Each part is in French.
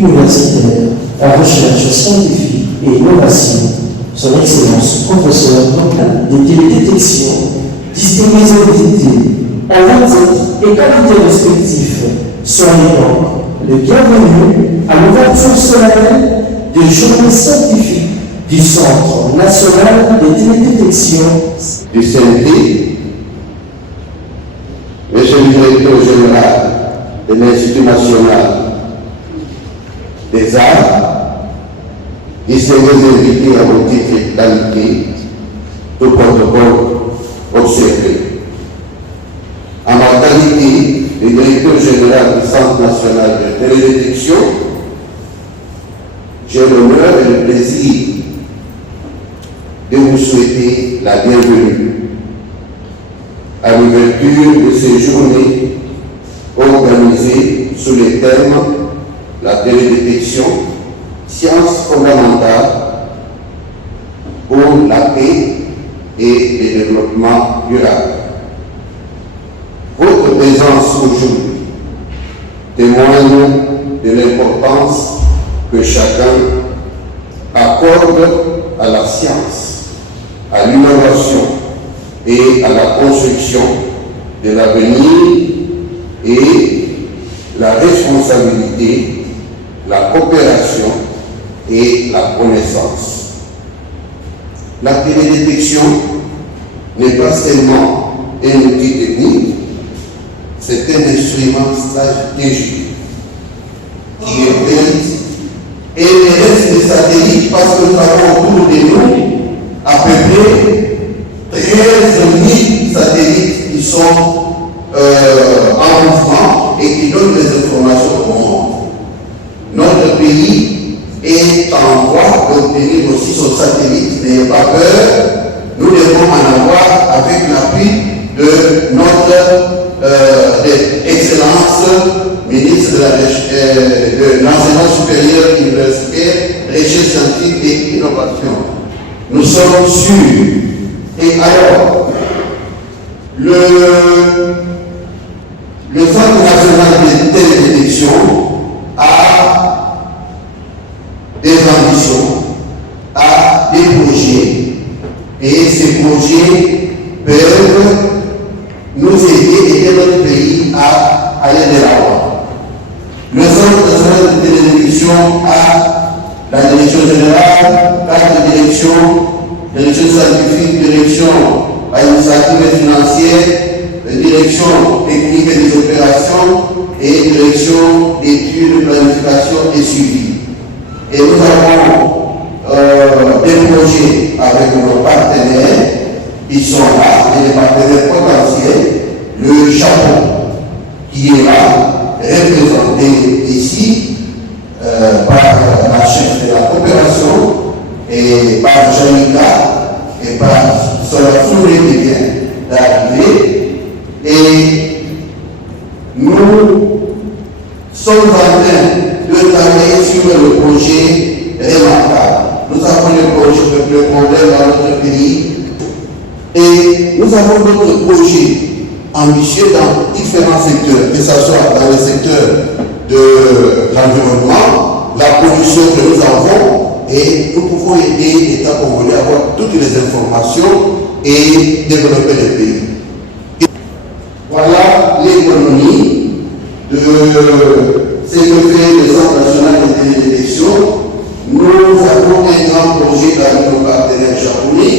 universitaire, la recherche scientifique et innovation, son Excellence professeur Docteur de télédétection, distingués invités en titre et qualité respectifs, soyez donc le bienvenu à l'ouverture solennelle des journées scientifiques du Centre national de télédétection du CNT, Monsieur le directeur général de l'Institut national des arts, distingués invités à mon titre et qualité, tout protocole observé. En ma qualité de directeur général du Centre national de télédétection, j'ai l'honneur et le plaisir de vous souhaiter la bienvenue à l'ouverture de ces journées organisées sous les thèmes la télédétection, sciences fondamentales pour la paix et le développement durable. Votre présence aujourd'hui témoigne de l'importance que chacun accorde à la science, à l'innovation et à la construction de l'avenir et la responsabilité, la coopération et la connaissance. La télédétection n'est pas seulement un outil technique, c'est un instrument stratégique qui est et les restes des satellites, parce que nous avons autour de nous à peu près 13 000 satellites qui sont en mouvement et qui donnent des informations au monde. Notre pays est en voie d'obtenir aussi son satellite, n'ayez pas peur, nous devons en avoir avec l'appui de notre Excellence ministre de l'enseignement supérieur universitaire, recherche scientifique et innovation. Nous sommes sûrs. Et alors, le Centre national de télédétection a des ambitions, a des projets, et ces projets peuvent nous aider et aider notre pays à aller de l'avant. Le Centre national de télédétection a la direction générale, quatre directions, direction scientifique, direction administrative et financière, direction technique et des opérations et direction d'études, planification et suivi. Et nous avons des projets avec nos partenaires qui sont là, et les partenaires potentiels, le Japon qui est là, représenté ici par la chef de la coopération et par Janika et par Sola Fouré qui vient d'arriver. Et nous sommes en train de travailler sur le projet remarquable. Nous avons le problème dans notre pays et nous avons d'autres projets ambitieux dans différents secteurs, que ce soit dans le secteur de l'environnement, la pollution que nous avons, et nous pouvons aider l'État congolais à avoir toutes les informations et développer le pays. Et voilà l'économie de ce que fait le Centre national de télédétection. Nous avons un grand projet avec nos partenaires japonais.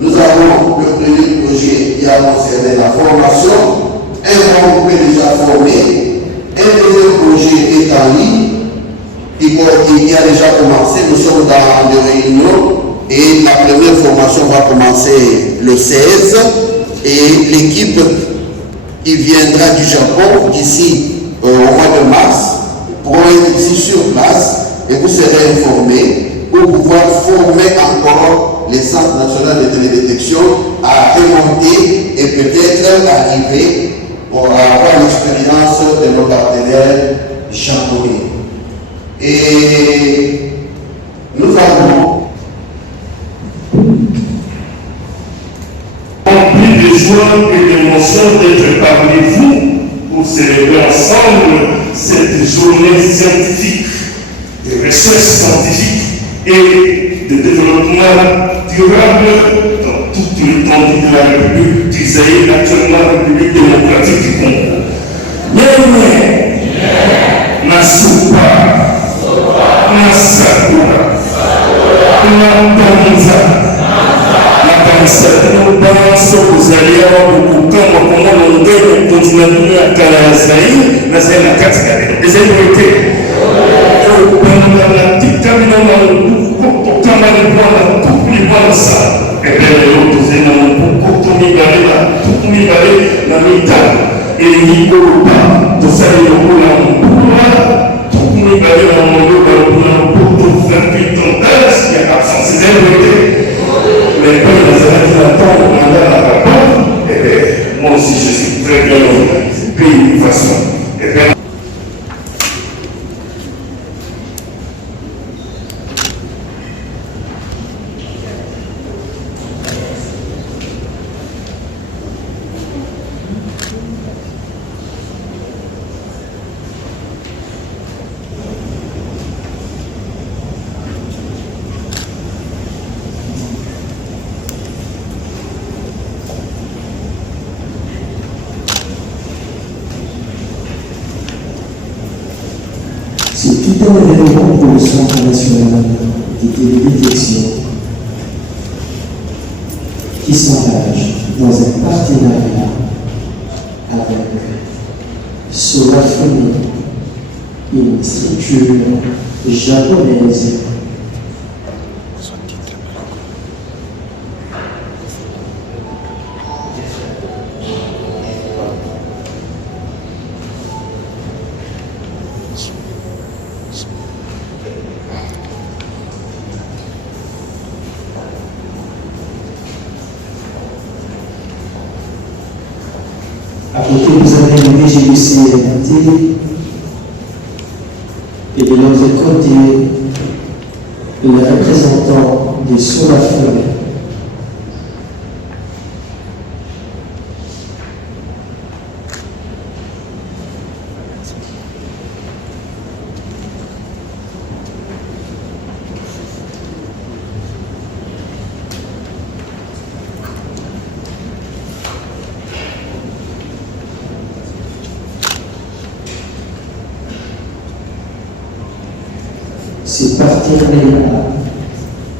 Nous avons le premier projet qui a concerné la formation, un groupe est déjà formé, un deuxième projet est en ligne, qui a déjà commencé, nous sommes dans des réunions et la première formation va commencer le 16 et l'équipe qui viendra du Japon d'ici au mois de mars pourra être ici sur place et vous serez informés pour pouvoir former encore les centres nationaux de télédétection à remonter et peut-être arriver pour avoir l'expérience de nos partenaires japonais. Et nous avons rempli de joie et d'émotion d'être parmi vous pour célébrer ensemble cette journée scientifique de recherche scientifique et de développement durable dans toute l'étendue de la République du Zaïre, actuellement la République démocratique du Congo. Nasupa, Nasakura, Nabanza, Nabanza, Nabanza, Kuzalia, Wakukama, Komo, Longere, Kontinatuna, Kalazaï, Nazana Katika, les autorités. Moi aussi je suis très bien organisé, pays de façon. C'est tout un événement pour le Centre national des télédétections qui s'engage dans un partenariat avec Solafone, une structure japonaise À côté, vous avez le DGUCNT et de l'autre côté, le représentant de Solafone. Ces partenariats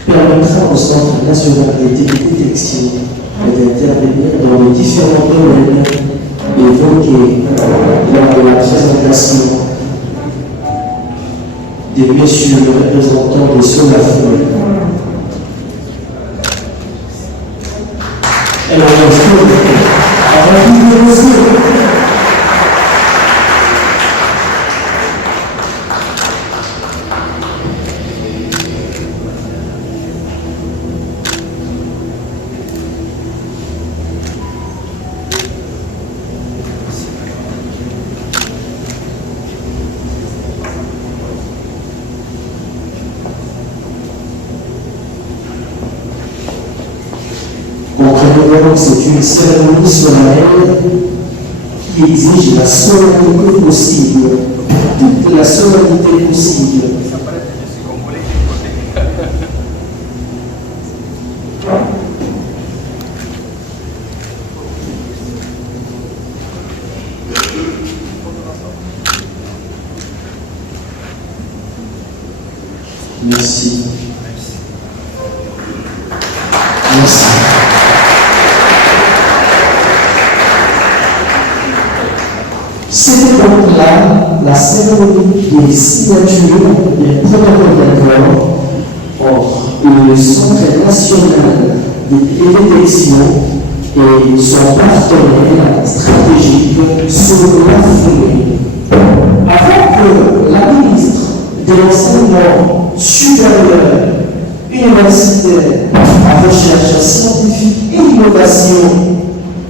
permettra au Centre national des télédétections d'intervenir dans les différents domaines évoqués lors de la présentation des messieurs représentants de Solafone. Alors, c'est une cérémonie solennelle qui exige la solennité possible, toute la solennité possible. Merci. Merci. C'était donc là la cérémonie des signatures des protocoles d'accord entre le Centre national des télédétections et son partenaire stratégique Solafone. Avant que la ministre de l'enseignement supérieur, universitaire, à recherche scientifique et innovation,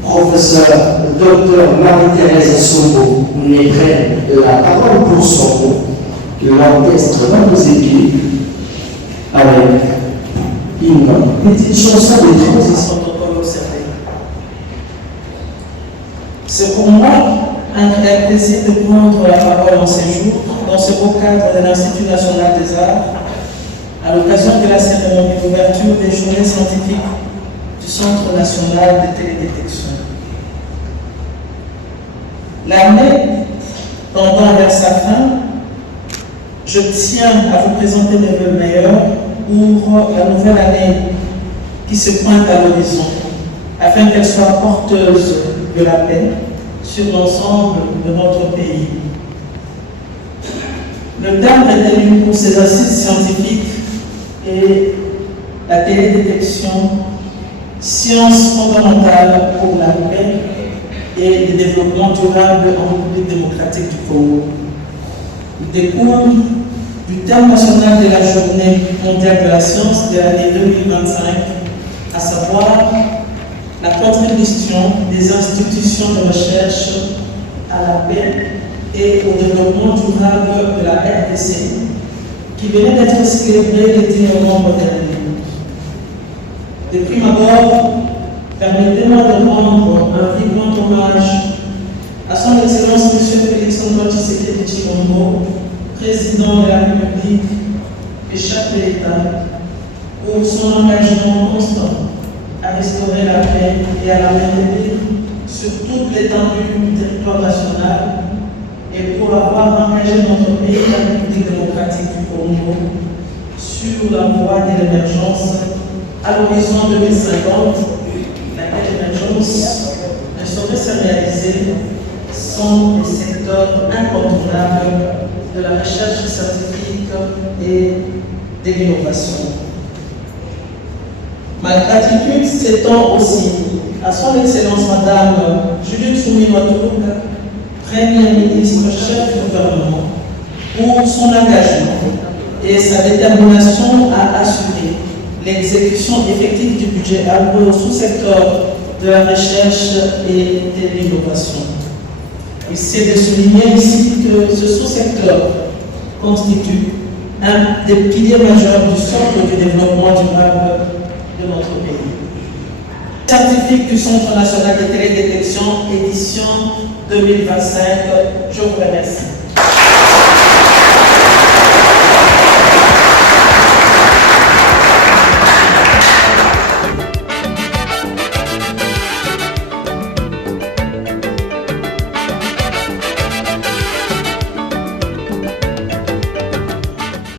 professeur Dr Marie-Thérèse Sombo, n'est prête la parole pour son mot, l'orchestre va nous aider avec une petite chanson de transition. C'est pour moi un réel plaisir de prendre la parole en ces jours dans ce beau cadre de l'Institut national des arts, à l'occasion de la cérémonie d'ouverture des journées scientifiques du Centre national de télédétection. L'année tendant vers sa fin, je tiens à vous présenter mes vœux meilleurs pour la nouvelle année qui se pointe à l'horizon, afin qu'elle soit porteuse de la paix sur l'ensemble de notre pays. Le terme retenu pour ces assises scientifiques est la télédétection, science fondamentale pour la paix et le développement durable en République démocratique du Congo. Il découle du thème national de la Journée mondiale de la science de l'année 2025, à savoir la contribution des institutions de recherche à la paix et au développement durable de la RDC, qui venait d'être célébré le 10 novembre dernier. De prime abord, permettez-moi de rendre un vivant hommage à son Excellence M. Félix-Antoine Tshisekedi Tshilombo, président de la République et chef de l'État, pour son engagement constant à restaurer la paix et à la maintenir sur toute l'étendue du territoire national et pour avoir engagé notre pays, la République démocratique du Congo, sur la voie de l'émergence à l'horizon 2050, laquelle émergence ne saurait se réaliser sans les secteurs incontournables de la recherche scientifique et de l'innovation. Ma gratitude s'étend aussi à son Excellence Madame Judith Suminwa Tuluka, Première ministre, chef du gouvernement, pour son engagement et sa détermination à assurer l'exécution effective du budget alloué au sous-secteur de la recherche et de l'innovation. Il s'est de souligner ici que ce sous-secteur constitue un des piliers majeurs du socle du développement durable de notre pays. Scientifique du Centre national de télédétection, édition 2025, je vous remercie.